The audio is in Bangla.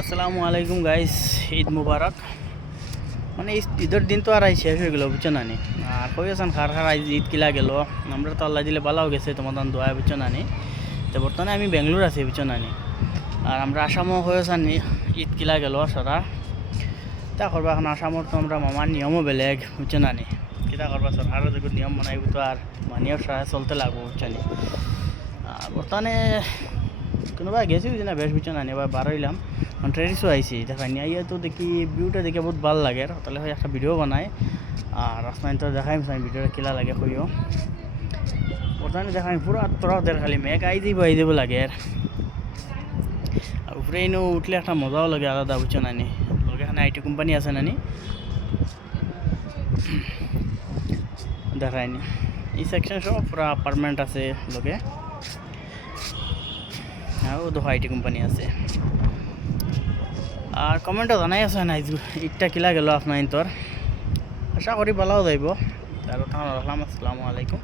আসসালামু আলাইকুম গাইস, ঈদ মুবারক। মানে ঈদের দিন তো আর শেষ হয়ে গেল, বুঝছো না নি? আর কই আছেন খার খার আজ ঈদ কিলা গেল। আমরা তো আল্লাহ দিলে বালাও গেছে, তোমাদের দোয়া, বুঝছো না নি? তো বর্তমানে আমি বেঙ্গলোর আছি, বুঝছো না নি? আর আমরা আসামও হয়ে আছেন ঈদ কিলা গেল সারা। তা করবা এখন আসামর তো আমরা মামার নিয়মও বেলেগ, বুঝছো না নি? কিতা করবা, সরকারও যখন নিয়ম বানাইব তো আর মানিয়েও সারা চলতে লাগবো, বুঝছো নি? আর বর্তমানে কোনোবা গেছি না বেশ, বুঝছো না নি? এবার বার হইলাম, ট্রেডিসও আইসি দেখাই নি আইয়া, তো দেখি ভিউটা দেখে বহুত ভালো লাগে। তাহলে হয় একটা ভিডিও বানাই আর রাস্তায় তো দেখাই আমি ভিডিওটা কিলা লাগে কইও। বর্তমানে দেখাই পুরো তোরাদের খালি মেঘ আই দিব লাগে। আর উপরে ইনো উঠলে একটা মজাও লাগে আলাদা, বুঝছো না নি? লগে এখানে আইটি কোম্পানি আছে নানি, দেখায়নি। এই সেকশন সব পুরো অ্যাপার্টমেন্ট আছে লগে, হ্যাঁ ও তো আইটি কোম্পানি আছে। আর কমেন্টও জানাই আছে না ইটটা কিলা গেল আপনার তোর, আশা করি ভালো যাইব। আর তখন রাখলাম, আসসালামু আলাইকুম।